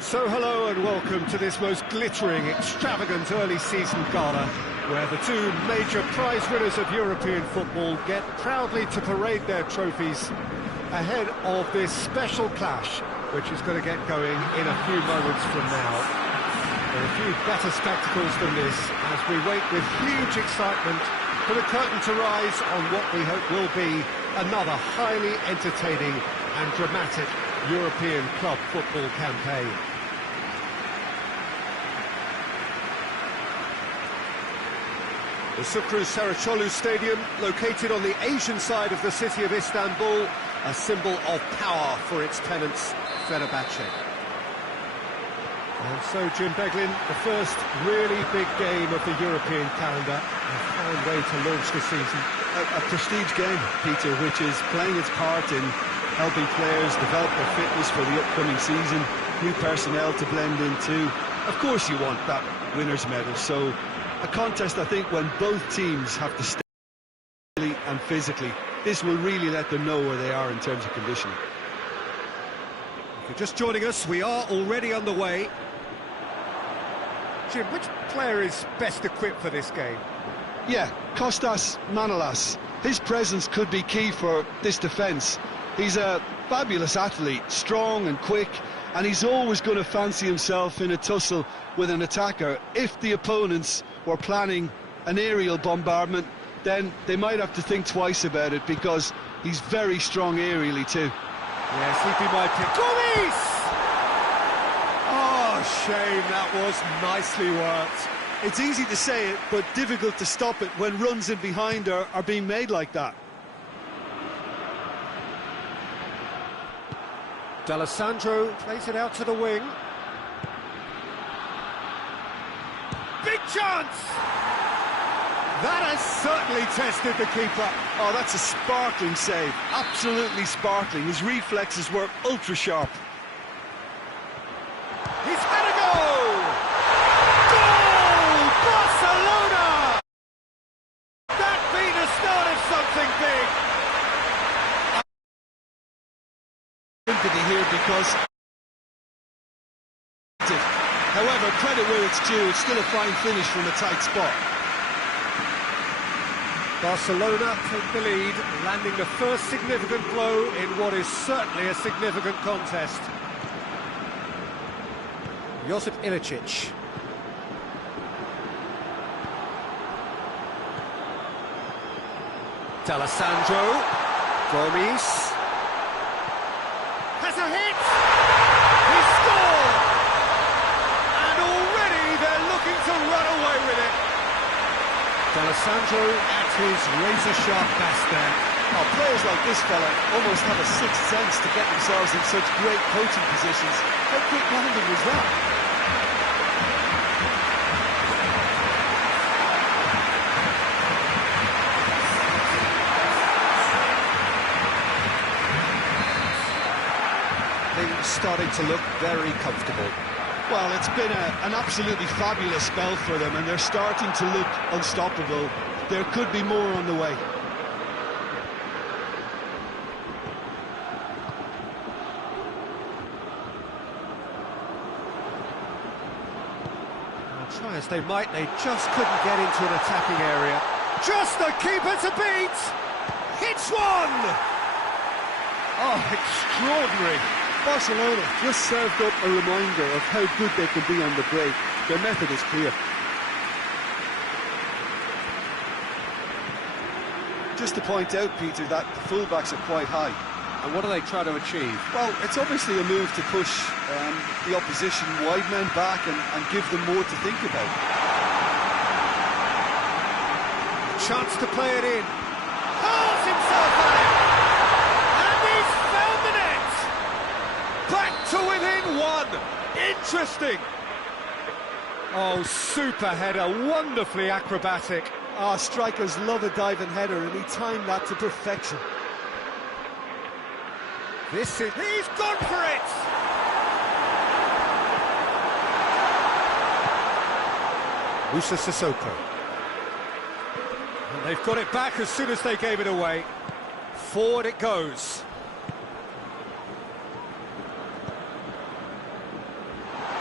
So hello and welcome to this most glittering, extravagant early season gala, where the two major prize winners of European football get proudly to parade their trophies ahead of this special clash, which is going to get going in a few moments from now. There are a few better spectacles than this as we wait with huge excitement for the curtain to rise on what we hope will be another highly entertaining and dramatic European club football campaign. The Sucru Saracoğlu Stadium, located on the Asian side of the city of Istanbul, a symbol of power for its tenants, Fenerbahce. And so, Jim Beglin, the first really big game of the European calendar, a fine way to launch the season. A prestige game, Peter, which is playing its part in helping players develop their fitness for the upcoming season, new personnel to blend into. Of course you want that winner's medal, so a contest, I think, when both teams have to stay mentally and physically. This will really let them know where they are in terms of conditioning. If you're just joining us, we are already underway. Jim, which player is best equipped for this game? Yeah, Kostas Manolas. His presence could be key for this defence. He's a fabulous athlete, strong and quick, and he's always going to fancy himself in a tussle with an attacker. If the opponents were planning an aerial bombardment, then they might have to think twice about it, because he's very strong aerially too. Yes, he'd be my pick. Gomis! Oh, shame, that was nicely worked. It's easy to say it, but difficult to stop it when runs in behind are being made like that. D'Alessandro plays it out to the wing. Big chance! That has certainly tested the keeper. Oh, that's a sparkling save. Absolutely sparkling. His reflexes were ultra-sharp. He's had a goal! Goal! Barcelona! That be the start of something big! Here because however, credit where it's due, it's still a fine finish from a tight spot. Barcelona take the lead, landing the first significant blow in what is certainly a significant contest. Josip Ilicic. D'Alessandro. Gomis. Has a hit! He scored! And already they're looking to run away with it. D'Alessandro at his razor-sharp best there. Oh, players like this fella almost have a sixth sense to get themselves in such great coaching positions. How quick landing was that? Starting to look very comfortable. Well, it's been an absolutely fabulous spell for them, and they're starting to look unstoppable. There could be more on the way. Try as they might, they just couldn't get into an attacking area. Just the keeper to beat! Hits one! Oh, extraordinary! Barcelona just served up a reminder of how good they can be on the break. Their method is clear. Just to point out, Peter, that the fullbacks are quite high. And what do they try to achieve? Well, it's obviously a move to push the opposition wide men back and give them more to think about. Chance to play it in. Hurls himself at it! And he's found the net! Back to within one! Interesting! Oh, super header, wonderfully acrobatic. Ah, strikers love a diving header, and he timed that to perfection. This is... He's gone for it! Moussa Sissoko. And they've got it back as soon as they gave it away. Forward it goes.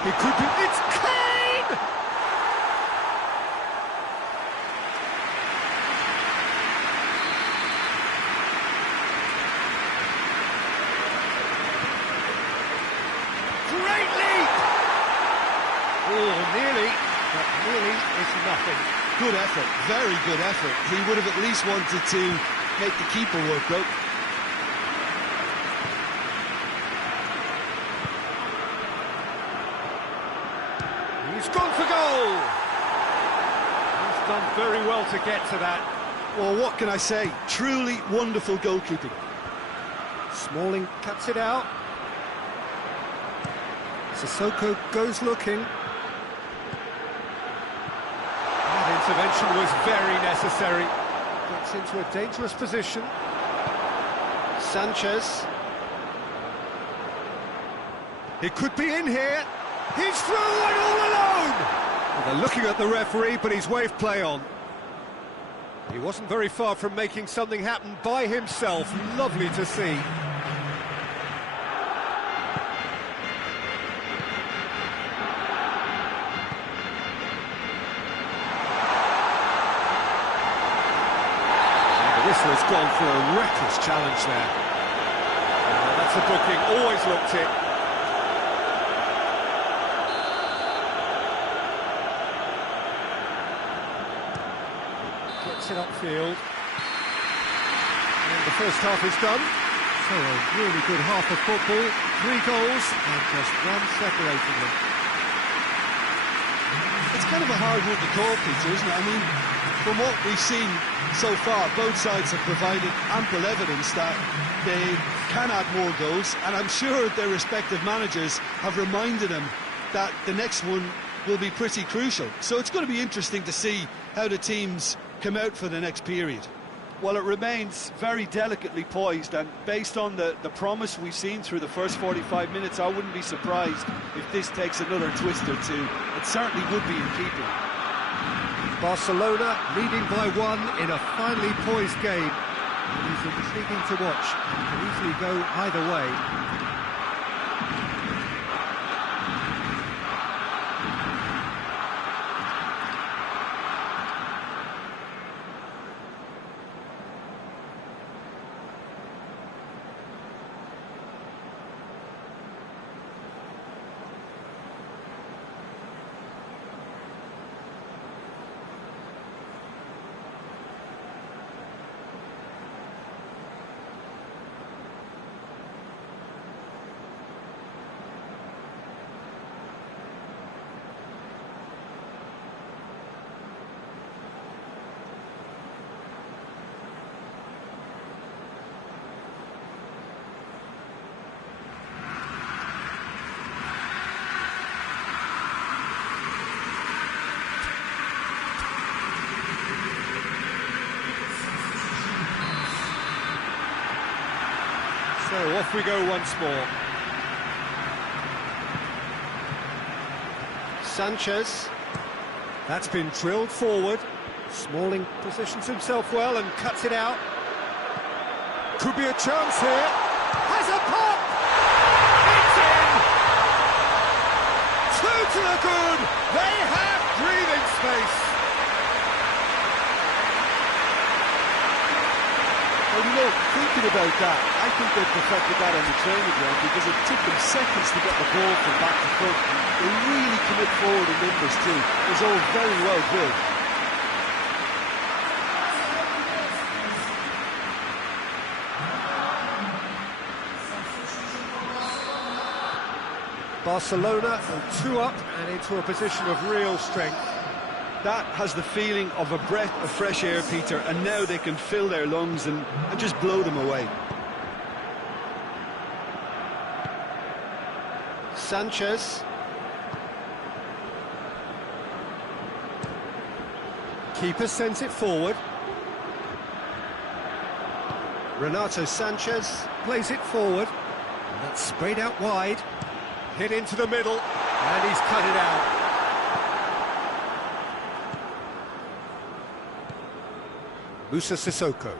He could be... It's Kane! Great leap! Oh, nearly, but nearly is nothing. Good effort, very good effort. He would have at least wanted to make the keeper work, though. He's gone for goal! He's done very well to get to that. Well, what can I say? Truly wonderful goalkeeping. Smalling cuts it out. Sissoko goes looking. That intervention was very necessary. Gets into a dangerous position. Sanchez. He could be in here. He's through and all alone! Well, they're looking at the referee, but he's waved play on. He wasn't very far from making something happen by himself. Lovely to see. The whistle has gone for a reckless challenge there. That's a booking, always looked it. Gets it upfield. And the first half is done. So a really good half of football. 3 goals and just one separating them. It's kind of a hard one to call, Peter, isn't it? I mean, from what we've seen so far, both sides have provided ample evidence that they can add more goals, and I'm sure their respective managers have reminded them that the next one will be pretty crucial. So it's going to be interesting to see how the teams come out for the next period. Well, it remains very delicately poised, and based on the promise we've seen through the first 45 minutes, I wouldn't be surprised if this takes another twist or two. It certainly would be in keeping. Barcelona leading by 1 in a finely poised game. It is intriguing to watch. It can easily go either way. So off we go once more. Sanchez. That's been drilled forward. Smalling positions himself well and cuts it out. Could be a chance here. Has a pop! It's in! 2 to the good! They have breathing space! Well, you know, thinking about that, I think they perfected that on the training ground because it took them seconds to get the ball from back to front. They really commit forward in numbers too. It was all very well built. Barcelona 2 up and into a position of real strength. That has the feeling of a breath of fresh air, Peter, and now they can fill their lungs and just blow them away. Sanchez. Keeper sends it forward. Renato Sanchez plays it forward. And that's sprayed out wide. Hit into the middle, and he's cut it out. Moussa Sissoko.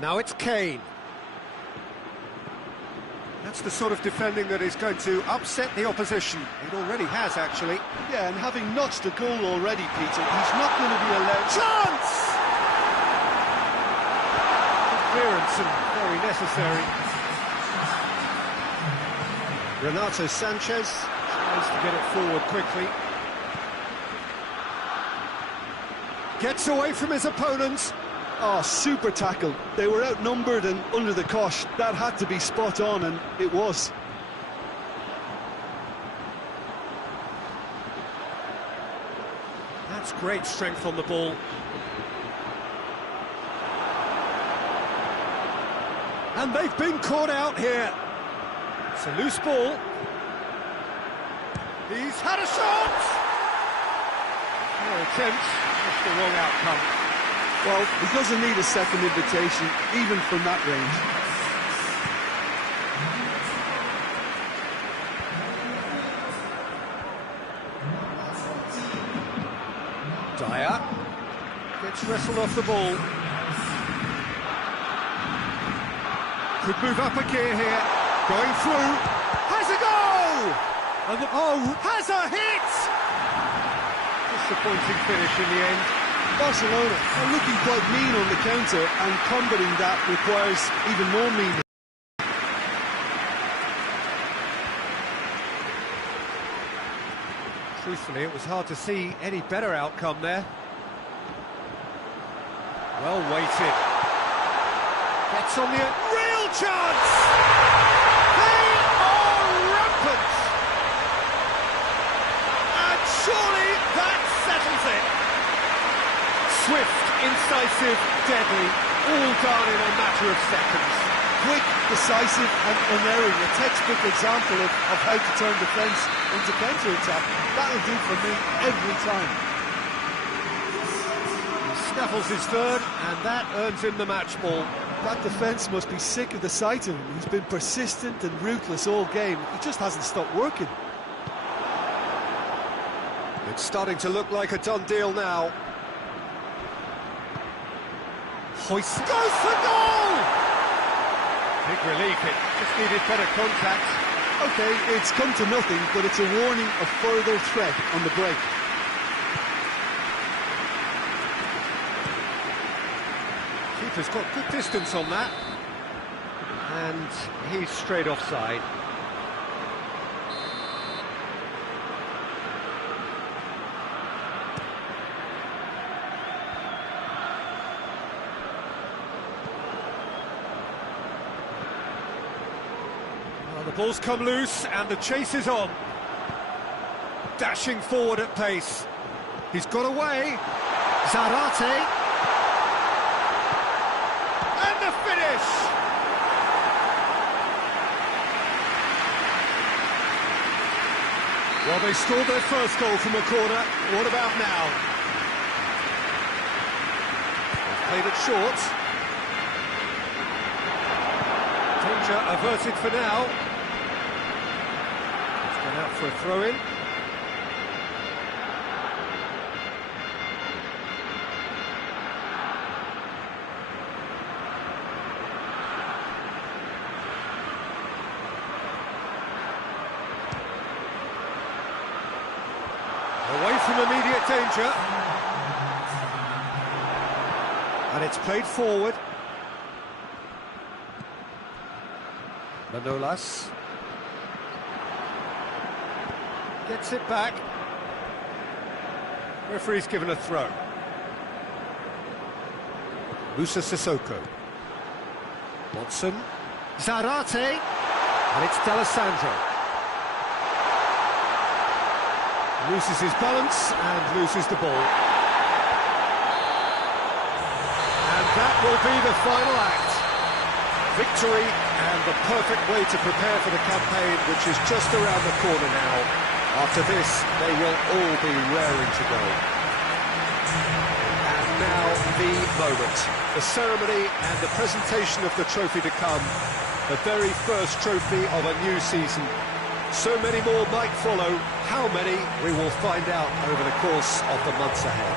Now it's Kane. That's the sort of defending that is going to upset the opposition. It already has, actually. Yeah, and having notched a goal already, Peter, he's not going to be allowed... Chance! Clearance and very necessary. Renato Sanchez tries to get it forward quickly. Gets away from his opponent. Oh, super tackle. They were outnumbered and under the cosh. That had to be spot on, and it was. That's great strength on the ball. And they've been caught out here. It's a loose ball. He's had a shot! Fair attempt, just the wrong outcome. Well, he doesn't need a second invitation, even from that range. Dyer gets wrestled off the ball. Could move up a gear here. Going through. Has a goal! And has a hit! Disappointing finish in the end. Barcelona are looking quite mean on the counter, and combating that requires even more meanness. Truthfully, it was hard to see any better outcome there. Well weighted. Gets on the real chance! They are rampant! And surely that settles it. Swift, incisive, deadly, all done in a matter of seconds. Quick, decisive and unerring, a textbook example of how to turn defence into counter-attack. That'll do for me every time. He snaffles his third, and that earns him the match ball. That defence must be sick of the sight of him. He's been persistent and ruthless all game. He just hasn't stopped working. It's starting to look like a done deal now. Hoist goes for goal! Big relief, it just needed better contact. OK, it's come to nothing, but it's a warning of further threat on the break. Keeper's got good distance on that. And he's straight offside. Well, the ball's come loose and the chase is on. Dashing forward at pace. He's got away. Zarate. And the finish! Well, they scored their first goal from a corner. What about now? They've played it short. Danger averted for now. It's gone out for a throw-in. Away from immediate danger. And it's played forward. Manolas. Gets it back. Referee's given a throw. Musa Sissoko. Watson. Zarate. And it's D'Alessandro. Loses his balance and loses the ball. And that will be the final act. Victory and the perfect way to prepare for the campaign, which is just around the corner now. After this, they will all be raring to go. And now the moment. The ceremony and the presentation of the trophy to come. The very first trophy of a new season. So many more might follow. How many, we will find out over the course of the months ahead.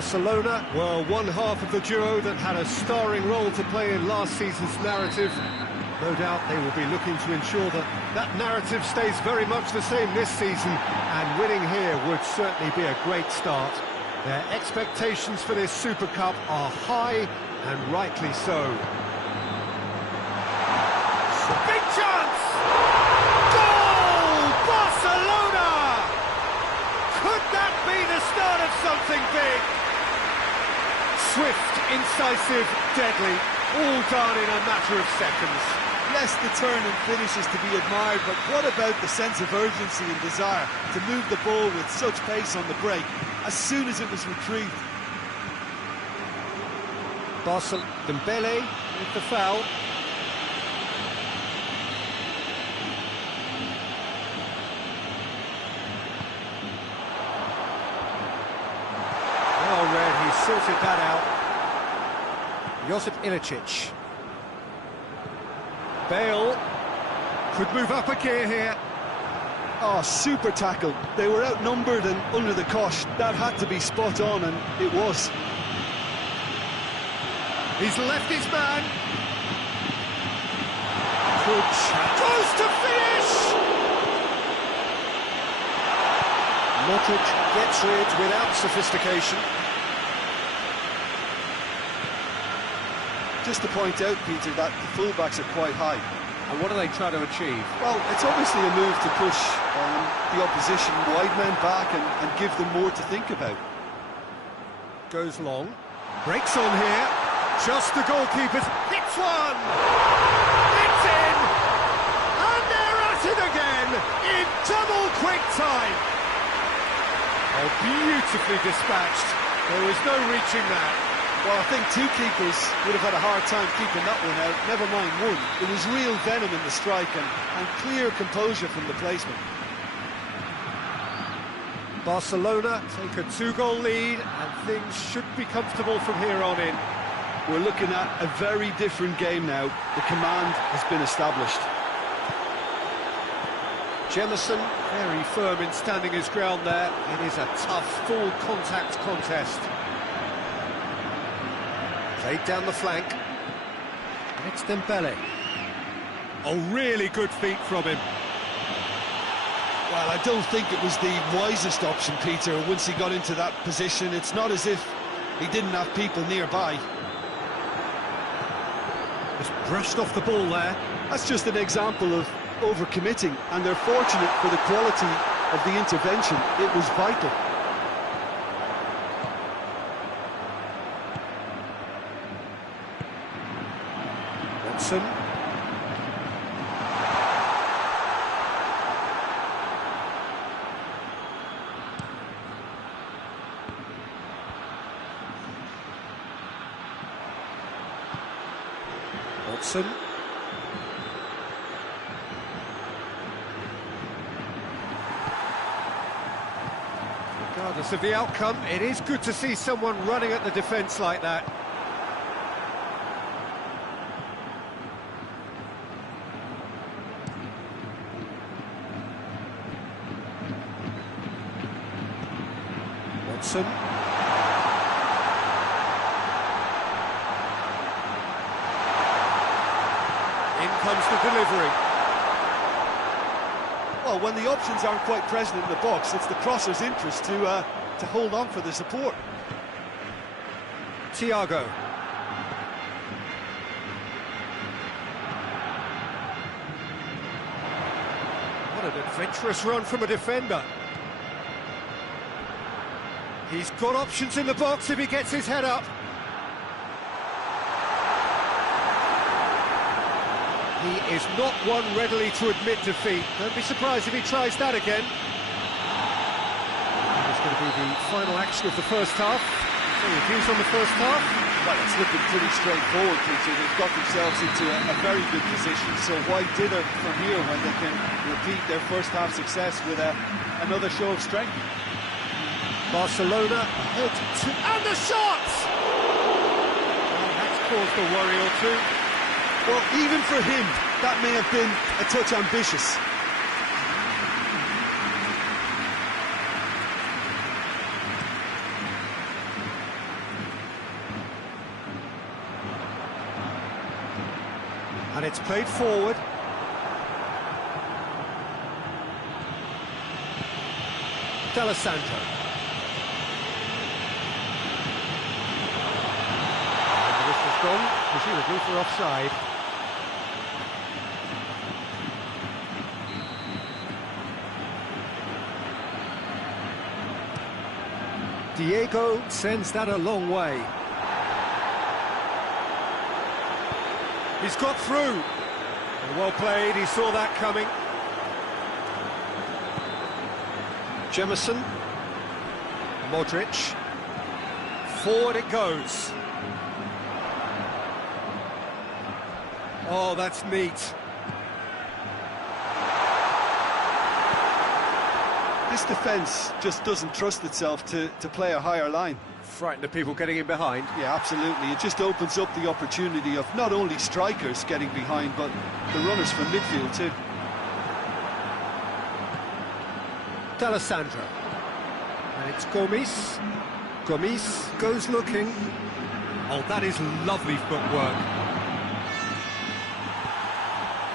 Barcelona were one half of the duo that had a starring role to play in last season's narrative. No doubt they will be looking to ensure that that narrative stays very much the same this season, and winning here would certainly be a great start. Their expectations for this Super Cup are high, and rightly so. Big chance! Goal! Barcelona! Could that be the start of something big? Swift, incisive, deadly, all done in a matter of seconds. Yes, the turn and finish is to be admired, but what about the sense of urgency and desire to move the ball with such pace on the break as soon as it was retrieved? Dembele with the foul. Well read, he sorted that out. Josip Ilicic. Bale could move up a gear here. Oh, super tackle. They were outnumbered and under the cosh. That had to be spot on, and it was. He's left his man. Close to finish! Modric gets rid without sophistication. Just to point out, Peter, that the fullbacks are quite high. And what are they trying to achieve? Well, it's obviously a move to push the opposition wide men back and give them more to think about. Goes long. Breaks on here. Just the goalkeeper's hits one! It's in! And they're at it again in double quick time! Oh, beautifully dispatched. There was no reaching that. Well, I think two keepers would have had a hard time keeping that one out, never mind one. There was real venom in the strike and clear composure from the placement. Barcelona take a 2-goal lead and things should be comfortable from here on in. We're looking at a very different game now. The command has been established. Jemison, very firm in standing his ground there. It is a tough, full-contact contest. Played down the flank. And it's Dembele. Oh, really good feet from him. Well, I don't think it was the wisest option, Peter, once he got into that position. It's not as if he didn't have people nearby. Just brushed off the ball there. That's just an example of overcommitting, and they're fortunate for the quality of the intervention. It was vital. Watson. Watson. Regardless of the outcome, it is good to see someone running at the defence like that. Watson. In comes the delivery. Well, when the options aren't quite present in the box, it's the crosser's interest to hold on for the support. Thiago. What an adventurous run from a defender. He's got options in the box if he gets his head up. He is not one readily to admit defeat. Don't be surprised if he tries that again. It's going to be the final action of the first half. So your views on the first half? Well, it's looking pretty straightforward, Peter. They've got themselves into a very good position, so why dither from here when they can repeat their first half success with another show of strength? Barcelona ahead to... And the shot! Well, that's caused a worry or two. Well, even for him, that may have been a touch ambitious. And it's played forward. D'Alessandro. And the whistle's gone, presumably for offside. Diego sends that a long way. He's got through. Well played, he saw that coming. Jemison. Modric. Forward it goes. Oh, that's neat. This defence just doesn't trust itself to play a higher line. Frighten the people getting in behind. Yeah, absolutely. It just opens up the opportunity of not only strikers getting behind, but the runners from midfield too. D'Alessandro. And it's Gomis. Gomis goes looking. Oh, that is lovely footwork.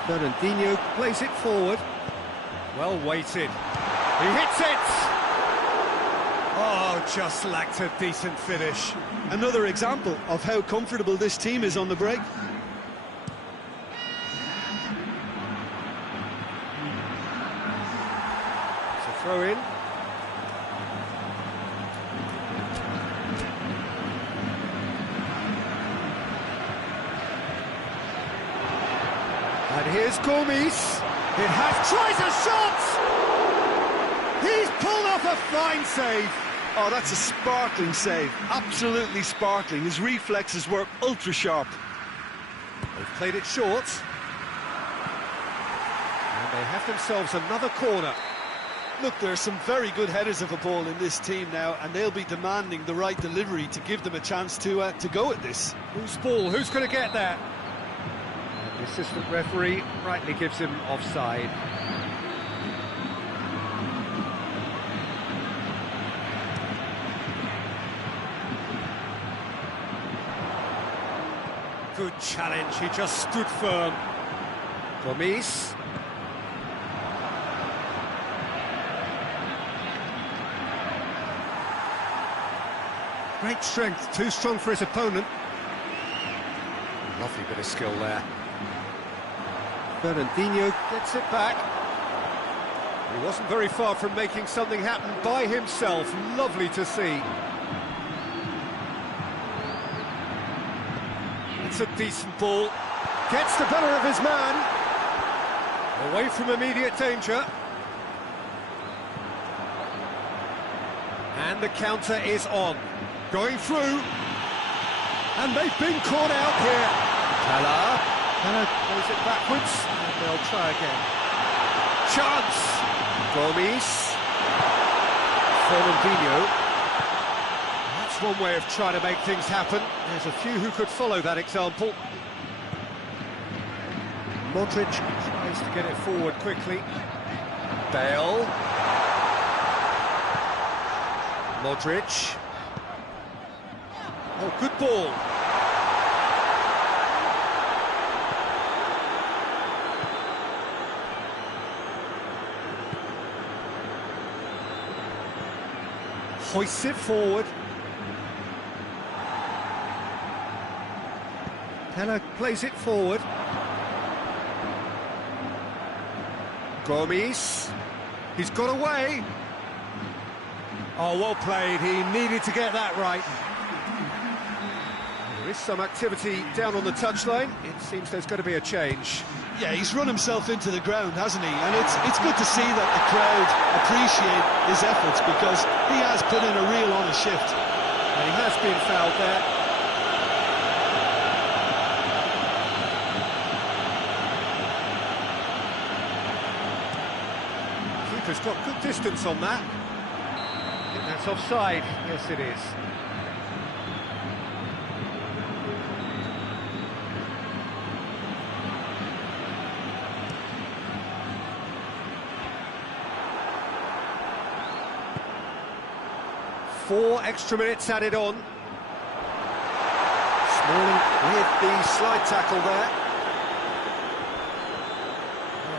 Fernandinho plays it forward. Well weighted. He hits it! Oh, just lacked a decent finish. Another example of how comfortable this team is on the break. It's a throw in. And here's Gomis. It tries a shot! He's pulled off a fine save. Oh, that's a sparkling save. Absolutely sparkling. His reflexes were ultra sharp. They've played it short. And they have themselves another corner. Look, there are some very good headers of a ball in this team now, and they'll be demanding the right delivery to give them a chance to go at this. Whose ball? Who's going to get that? And the assistant referee rightly gives him offside. Good challenge, he just stood firm. Gomis. Great strength, too strong for his opponent. Lovely bit of skill there. Fernandinho gets it back. He wasn't very far from making something happen by himself. Lovely to see. It's a decent ball. Gets the better of his man. Away from immediate danger. And the counter is on. Going through. And they've been caught out here. Pella. Pella plays it backwards. And they'll try again. Chance. Gomis. Fernandinho. That's one way of trying to make things happen. There's a few who could follow that example. Modric tries to get it forward quickly. Bale. Modric. Oh, good ball. Hoists it forward. Pella plays it forward. Gomis. He's got away. Oh, well played. He needed to get that right. There is some activity down on the touchline. It seems there's going to be a change. Yeah, he's run himself into the ground, hasn't he? And it's good to see that the crowd appreciate his efforts, because he has put in a real honest shift. And he has been fouled there. Keeper's got good distance on that. I think that's offside. Yes, it is. Four extra minutes added on. Smalling with the slide tackle there.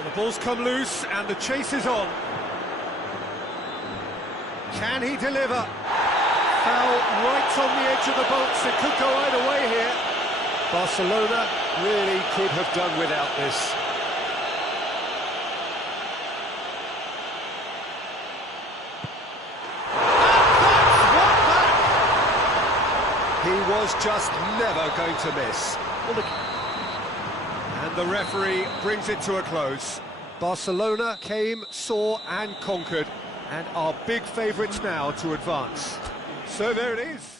The ball's come loose and the chase is on. Can he deliver? Foul right on the edge of the box. It could go either way here. Barcelona really could have done without this. He was just never going to miss. And the referee brings it to a close. Barcelona came, saw and conquered, and are big favourites now to advance. So there it is.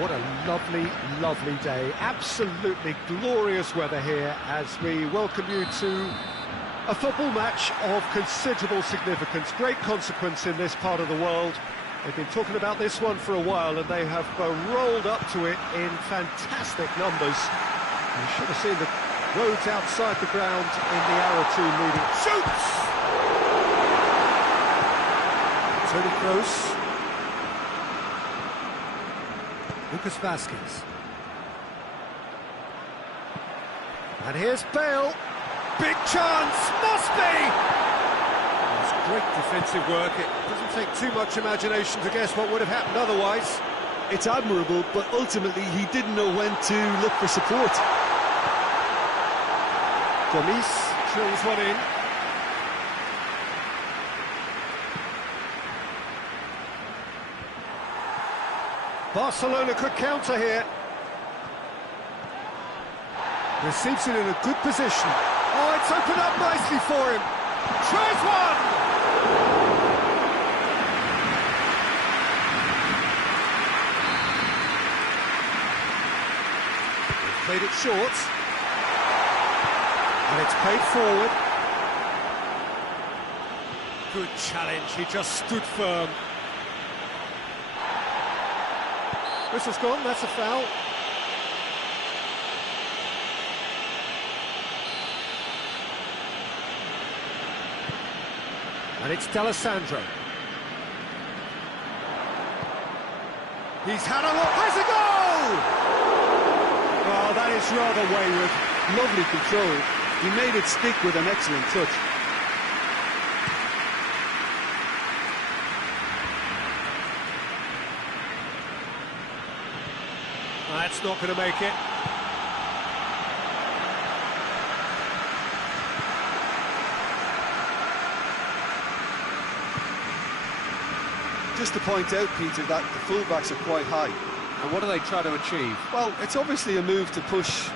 What a lovely, lovely day. Absolutely glorious weather here as we welcome you to a football match of considerable significance, great consequence in this part of the world. They've been talking about this one for a while and they have rolled up to it in fantastic numbers. You should have seen the roads outside the ground in the hour or two leading. Shoots! Toni Kroos. Lucas Vazquez. And here's Bale. Big chance! Must be! That's great defensive work. It doesn't take too much imagination to guess what would have happened otherwise. It's admirable, but ultimately he didn't know when to look for support. Gomis drills one in. Barcelona could counter here. Receives it in a good position. Oh, it's opened up nicely for him. Tries one! Played it short. And it's played forward. Good challenge, he just stood firm. Whistle's gone, that's a foul. And it's D'Alessandro. He's had a look, has a goal! Oh, that is rather wayward. Lovely control. He made it stick with an excellent touch. That's not going to make it. just to point out, Peter, that the fullbacks are quite high. And what do they try to achieve? Well, it's obviously a move to push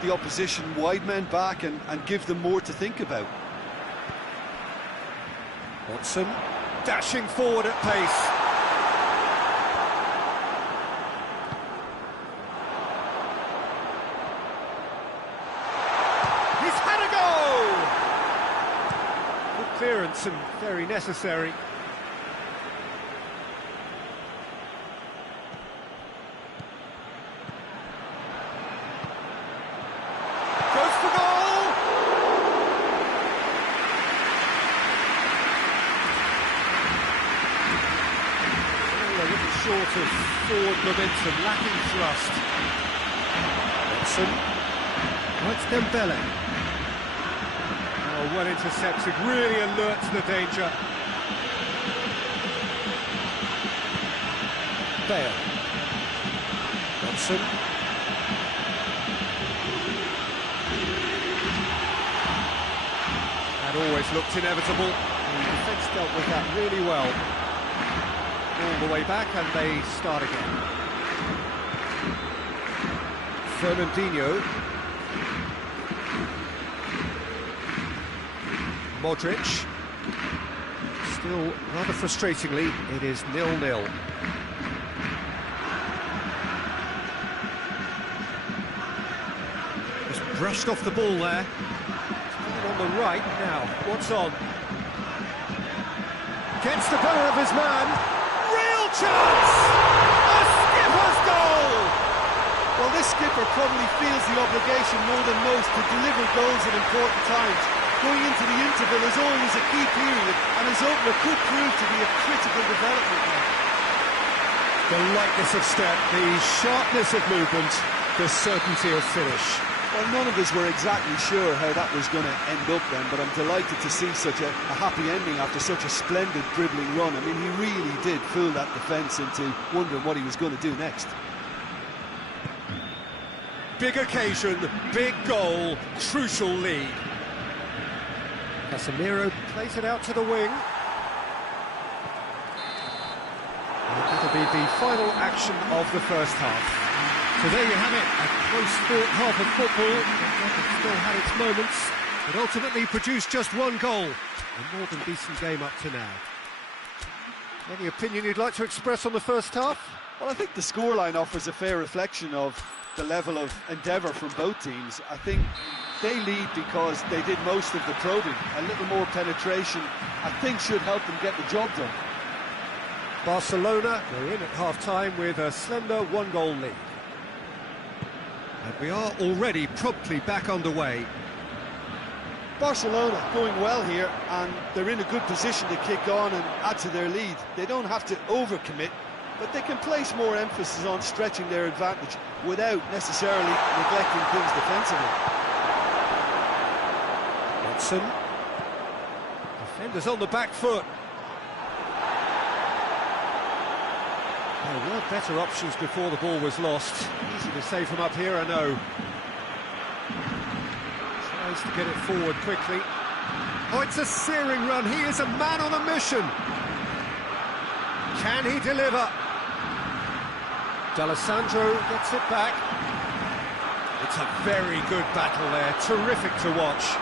the opposition wide men back and give them more to think about. Watson dashing forward at pace. He's had a go! Good clearance and very necessary. Goes for goal! A little short of forward momentum, lacking thrust. Watson. Oh, it's Dembele. Oh, well intercepted, really alert to the danger. Bale. Watson. That always looked inevitable. The defence dealt with that really well. All the way back, and they start again. Fernandinho. Modric. Still, rather frustratingly, it is 0-0. Just brushed off the ball there. On the right now, what's on? Gets the better of his man. Real chance! A skipper's goal! Well, this skipper probably feels the obligation more than most to deliver goals at important times. Going into the interval is always a key period, and his opener could prove to be a critical development now. The lightness of step, the sharpness of movement, the certainty of finish. Well, none of us were exactly sure how that was going to end up then, but I'm delighted to see such a happy ending after such a splendid dribbling run. I mean, he really did fool that defence into wondering what he was going to do next. Big occasion, big goal, crucial lead. Casemiro plays it out to the wing. And that'll be the final action of the first half. So there you have it, a close-fought half of football. It still had its moments, but ultimately produced just one goal. A more than decent game up to now. Any opinion you'd like to express on the first half? Well, I think the scoreline offers a fair reflection of the level of endeavour from both teams. I think they lead because they did most of the probing. A little more penetration, I think, should help them get the job done. Barcelona are in at half-time with a slender one-goal lead. And we are already promptly back underway. Barcelona going well here, and they're in a good position to kick on and add to their lead. They don't have to overcommit, but they can place more emphasis on stretching their advantage without necessarily neglecting things defensively. Watson. Defenders on the back foot. There were better options before the ball was lost. Easy to say from up here, I know. Tries to get it forward quickly. Oh, it's a searing run. He is a man on a mission. Can he deliver? D'Alessandro gets it back. It's a very good battle there. Terrific to watch.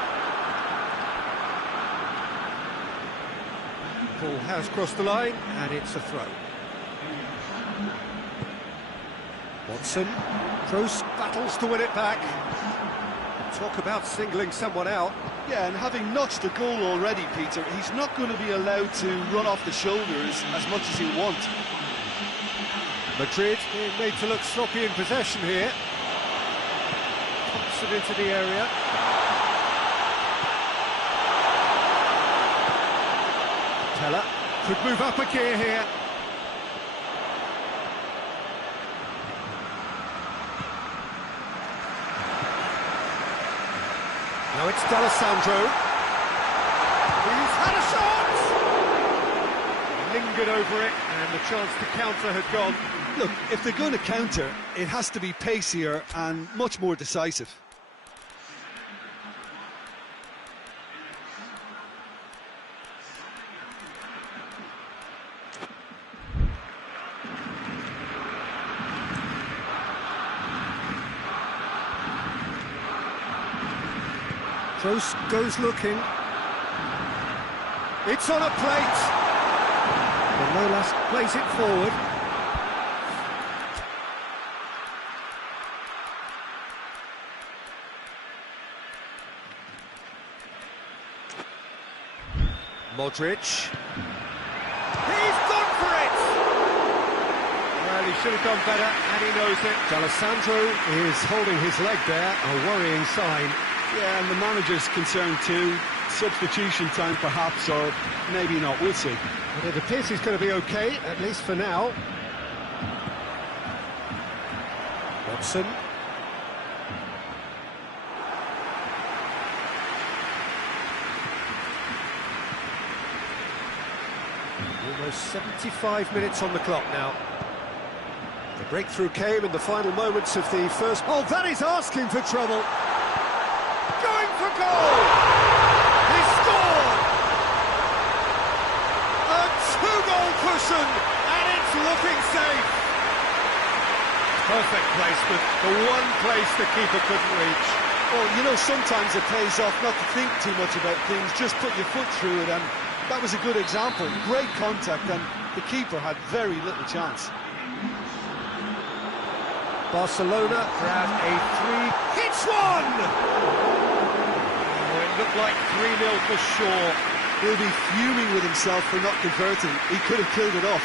Ball has crossed the line, and it's a throw. Watson, Kroos battles to win it back. Talk about singling someone out. Yeah, and having notched a goal already, Peter, he's not going to be allowed to run off the shoulders as much as he'll want. Madrid being made to look sloppy in possession here. Pumps it into the area. Teller could move up a gear here. Now it's D'Alessandro. He's had a shot! Lingered over it, and the chance to counter had gone. Look, if they're going to counter, it has to be pacier and much more decisive. Kroos goes looking. It's on a plate. Manolas plays it forward. Modric. He's gone for it! Well, he should have done better, and he knows it. D'Alessandro is holding his leg there, a worrying sign. Yeah, and the manager's concerned too. Substitution time perhaps, or maybe not, we'll see. But it appears he's going to be okay, at least for now. Watson. Almost 75 minutes on the clock now. The breakthrough came in the final moments of the first... Oh, that is asking for trouble! Going for goal! He scored! A two-goal cushion, and it's looking safe! Perfect placement, the one place the keeper couldn't reach. Well, you know, sometimes it pays off not to think too much about things, just put your foot through it, and that was a good example. Great contact, and the keeper had very little chance. Barcelona grab a three... Hits one! Oh, it looked like 3-0 for sure. He'll be fuming with himself for not converting. He could have killed it off.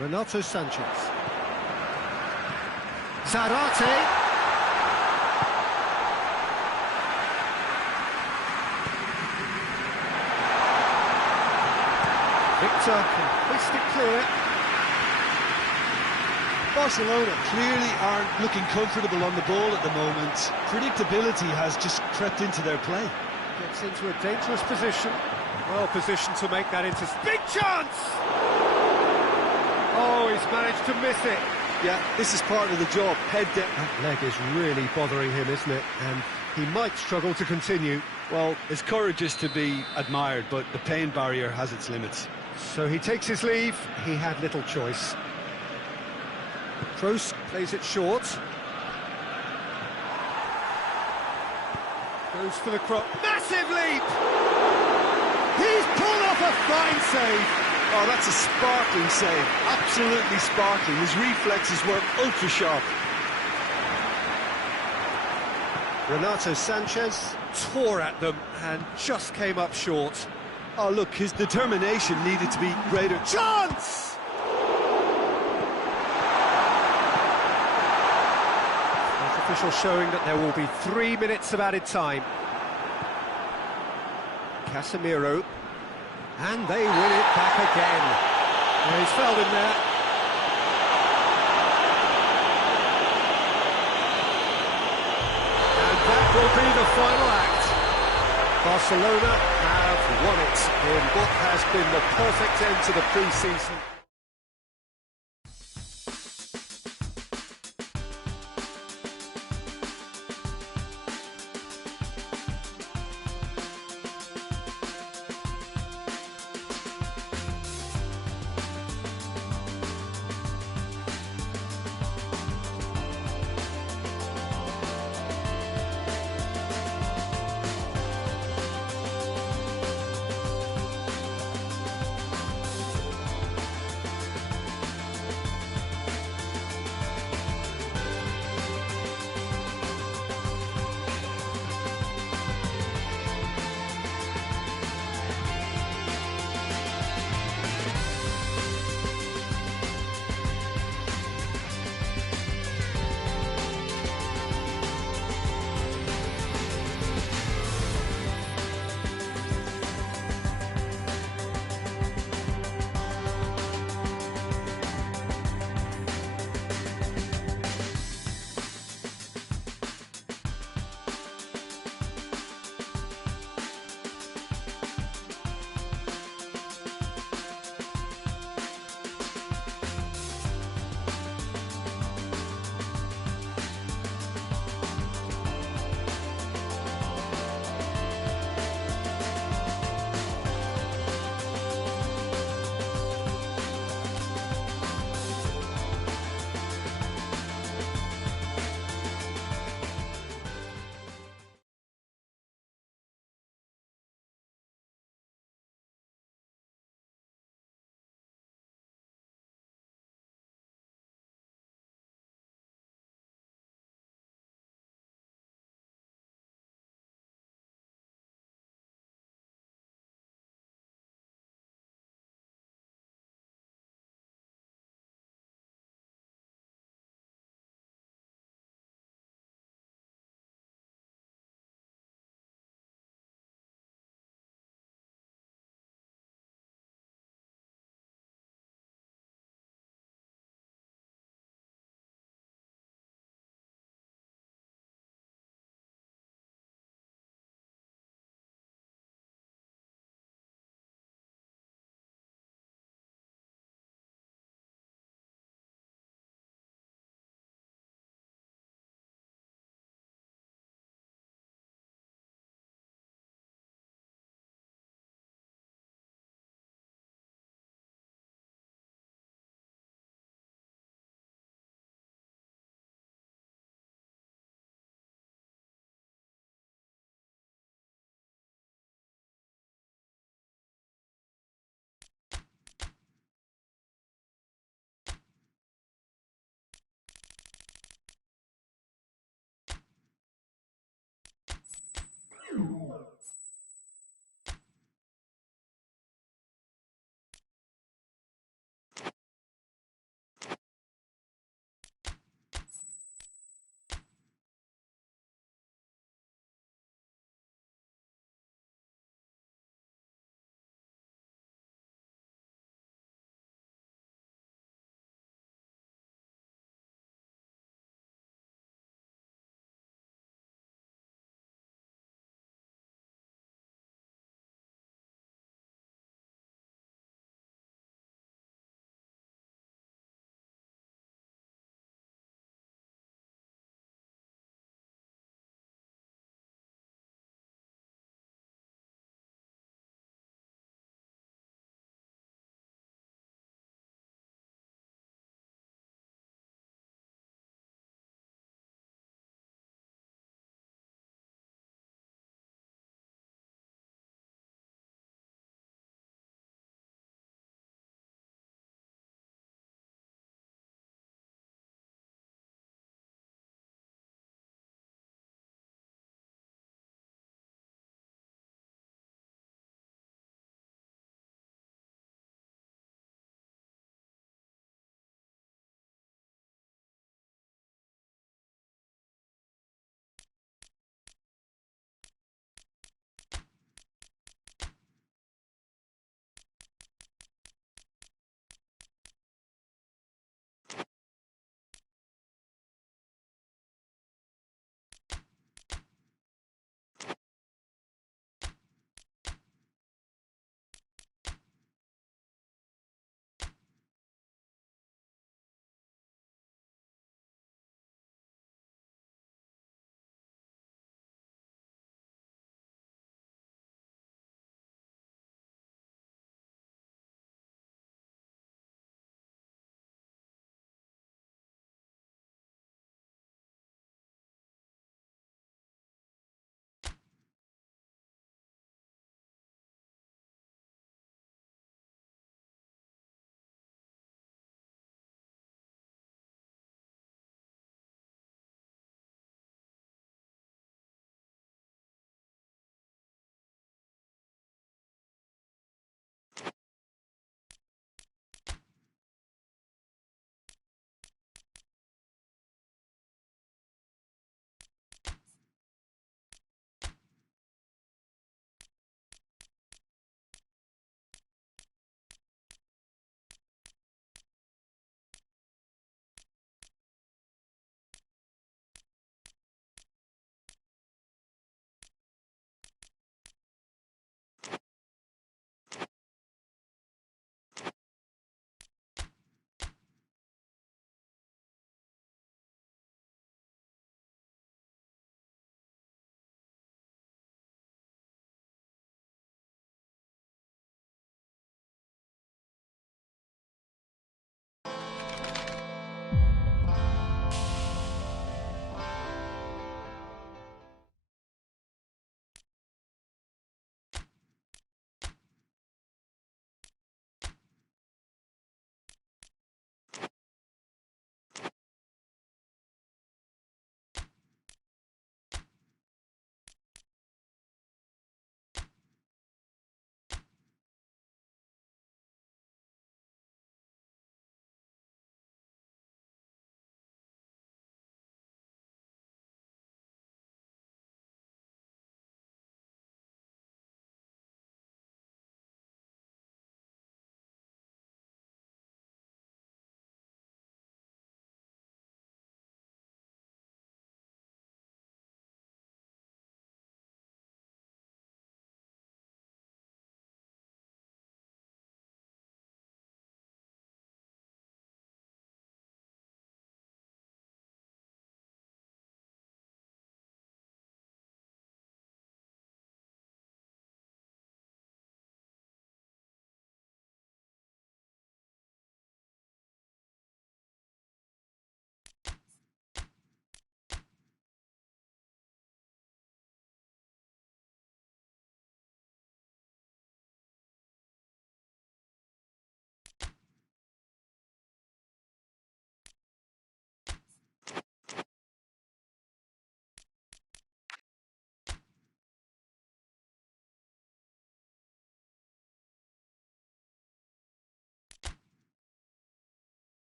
Renato Sanchez. Zarate. Victor can twist it clear. Barcelona clearly aren't looking comfortable on the ball at the moment. Predictability has just crept into their play. Gets into a dangerous position. Well positioned to make that into... Big chance! Oh, he's managed to miss it. Yeah, this is part of the job. Head down. That leg is really bothering him, isn't it? And he might struggle to continue. Well, his courage is to be admired, but the pain barrier has its limits. So he takes his leave. He had little choice. Kroos plays it short. Goes for the cross. Massive leap! He's pulled off a fine save. Oh, that's a sparkling save. Absolutely sparkling. His reflexes were ultra sharp. Renato Sanchez tore at them and just came up short. Oh, look, his determination needed to be greater. Chance! The official showing that there will be 3 minutes of added time. Casemiro. And they win it back again. Well, he's fouled him there. And that will be the final act. Barcelona have won it in what has been the perfect end to the pre-season.